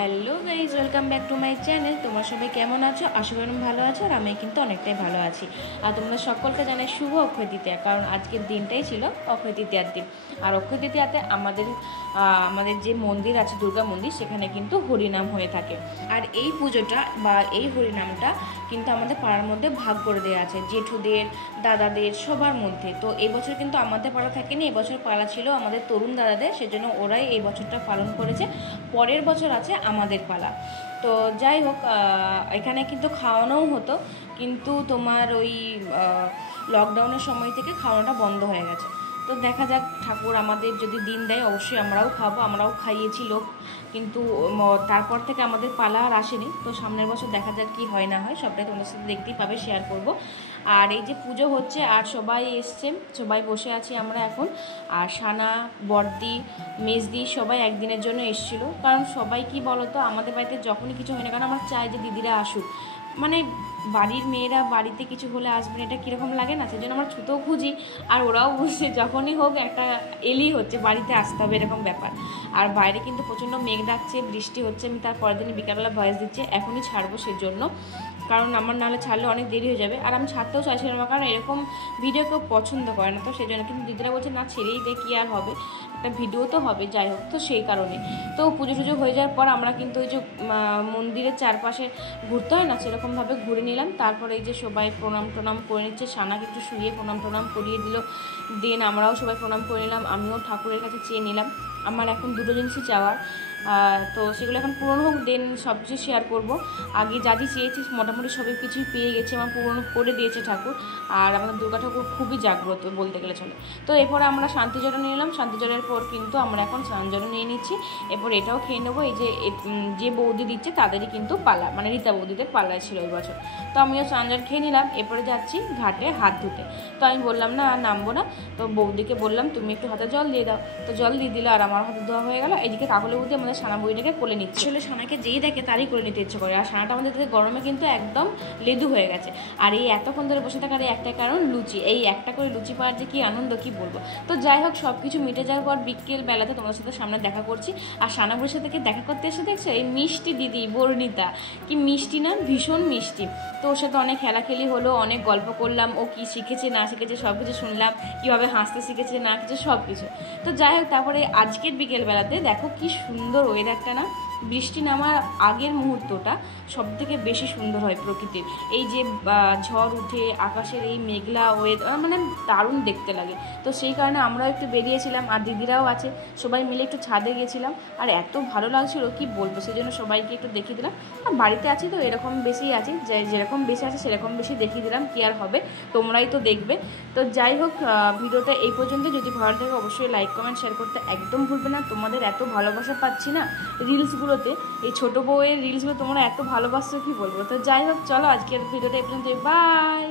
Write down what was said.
Hello guys, welcome back to my channel. তোমরা সবাই কেমন আছো? আশা করি ভালো আছো, আর আমি কিন্তু অনেকটাই ভালো আছি। আর তোমরা সকলকে জানাই শুভ অক্ষয় তৃতীয়া, কারণ আজকের দিনটাই ছিল অক্ষয় তৃতীয়ার দিন। আর অক্ষয় তৃতীয়াতে আমাদের যে মন্দির আছে, দুর্গা মন্দির, সেখানে কিন্তু হরিনাম হয়ে থাকে। আর এই পুজোটা বা এই হরিনামটা কিন্তু আমাদের পাড়ার মধ্যে ভাগ করে দেওয়া আছে, জেঠুদের, দাদাদের, সবার মধ্যে। তো এই বছর কিন্তু আমাদের পাড়া থাকেনি, এবছর পাড়া ছিল আমাদের তরুণ দাদাদের, সেজন্য ওরাই এই বছরটা পালন করেছে। পরের বছর আছে আমাদের পালা। তো যাই হোক, এখানে কিন্তু খাওয়ানোও হতো, কিন্তু তোমার ওই লকডাউনের সময় থেকে খাওয়ানোটা বন্ধ হয়ে গেছে। তো দেখা যাক, ঠাকুর আমাদের যদি দিন দেয় অবশ্যই আমরাও খাবো, আমরাও খাইয়েছি লোক, কিন্তু তারপর থেকে আমাদের পালা আর আসেনি। তো সামনের বছর দেখা যাক কি হয় না হয়, সবটাই তোমাদের সাথে দেখতেই পাবে, শেয়ার করব। আর এই যে পুজো হচ্ছে আর সবাই এসছে, সবাই বসে আছি আমরা এখন। আর সানা, বর্দি, মেজদি সবাই একদিনের জন্য এসেছিল, কারণ সবাই কি বলতো, আমাদের বাড়িতে যখনই কিছু হয় না, কারণ আমার চাই যে দিদিরা আসুক, মানে বাড়ির মেয়েরা বাড়িতে কিছু হলে আসবেন, এটা কীরকম লাগে না, সেই জন্য আমরা ছুতেও খুঁজি। আর ওরাও বুঝছে যখনই হোক একটা এলি হচ্ছে, বাড়িতে আসতে হবে, এরকম ব্যাপার। আর বাইরে কিন্তু প্রচণ্ড মেঘ ডাকছে, বৃষ্টি হচ্ছে। আমি তার পরের দিন বিকালবেলা ভয়েস দিচ্ছি, এখনই ছাড়বো সেজন্য, কারণ আমার নাহলে ছাড়লে অনেক দেরি হয়ে যাবে। আর আমি ছাড়তেও চাইছিলাম না, কারণ এরকম ভিডিও কেউ পছন্দ করে না, তো সেই জন্য। কিন্তু দিদিরা বলছে না, ছেড়েই দে, কী আর হবে, একটা ভিডিও তো হবে, যাই হোক। তো সেই কারণে তো পুজো টুজো হয়ে যাওয়ার পর আমরা কিন্তু ওই যে মন্দিরের চারপাশে ঘুরতে হয় না, সেরকমভাবে ঘুরে নিলাম। তারপরে এই যে সবাই প্রণাম টনাম করে নিচ্ছে, সানাকে একটু শুয়ে প্রণাম টনাম করিয়ে দিল, দেন আমরাও সবাই প্রণাম করে নিলাম। আমিও ঠাকুরের কাছে চেয়ে নিলাম, আমার এখন দুটো জিনিসই চাওয়ার, তো সেগুলো এখন পূরণ হোক, দেন সব কিছু শেয়ার করবো। আগে যা যা চেয়েছি মোটামুটি সব কিছুই পেয়ে গেছি, আমার পূরণ করে দিয়েছে ঠাকুর। আর আমাদের দুর্গা ঠাকুর খুবই জাগ্রত বলতে গেলে চলে। তো এরপরে আমরা শান্তিজল নিয়ে নিলাম, শান্তিজলের পর কিন্তু আমরা এখন স্নানজল নিয়ে নিচ্ছি। এরপর এটাও খেয়ে নেবো। এই যে বৌদি দিচ্ছে তাদেরই কিন্তু পালা, মানে রীতা বৌদিদের পালা ছিল এই বছর। তো আমিও স্নানজল খেয়ে নিলাম, এরপরে যাচ্ছি ঘাটে হাত ধুতে। তো আমি বললাম না আর নামবো না, তো বৌদিকে বললাম তুমি একটু হাতে জল দিয়ে দাও। তো জল দিয়ে দিল, আর আমার হাতে ধোয়া হয়ে গেল। এদিকে কাকলে বৌদি আমাদের সানা বইটাকে কোলে নিচ্ছে। আসলে সানাকে যেই দেখে তারই করে নিতে ইচ্ছে করে, আর সানাটা আমাদের গরমে কিন্তু একদম লেদু হয়ে গেছে। আর এই এতক্ষণ ধরে বসে থাকার একটা কারণ লুচি, এই একটা করে লুচি পাওয়ার যে কী আনন্দ, কি বলবো। তো যাই হোক, সব কিছু মিটে যাওয়ার পর বিকেল বেলাতে তোমাদের সাথে সামনে দেখা করছি। আর সানাবুড়ির সাথে দেখা করতে এসে দেখছো এই মিষ্টি দিদি বর্ণিতা, কি মিষ্টি না, ভীষণ মিষ্টি। তো ওর সাথে অনেক খেলাখেলি হলো, অনেক গল্প করলাম, ও কি শিখেছে না শিখেছে সব কিছু শুনলাম, কীভাবে হাসতে শিখেছে না কিছু সব কিছু। তো যাই হোক, তারপরে আজকের বিকেলবেলাতে দেখো কি সুন্দর ওয়েদারটা না, বৃষ্টি নামার আগের মুহূর্তটা সব থেকে বেশি সুন্দর হয় প্রকৃতির। এই যে ঝড় উঠে আকাশের এই মেঘলা ওয়েদার, মানে দারুণ দেখতে লাগে। তো সেই কারণে আমরাও একটু বেরিয়েছিলাম, আর দিদিরাও আছে, সবাই মিলে একটু ছাদে গেছিলাম। আর এত ভালো লাগছিলো কি বলবো, সেই জন্য সবাইকে একটু দেখিয়ে দিলাম। আর বাড়িতে আছি তো এরকম বেশি আছি, যেরকম বেশি আছে সেরকম বেশি দেখিয়ে দিলাম, কি আর হবে, তোমরাই তো দেখবে। তো যাই হোক, ভিডিওটা এই পর্যন্ত। যদি ভালো থাকে অবশ্যই লাইক কমেন্ট শেয়ার করতে একদম ভুলবে না। তোমাদের এত ভালোবাসা পাচ্ছি না রিলসগুলোতে, এই ছোটো বউয়ের রিলসগুলো তোমরা এত ভালোবাসছো কি বলবো। তো যাই হোক, চলো আজকের ভিডিওটা এই পর্যন্ত, বাই।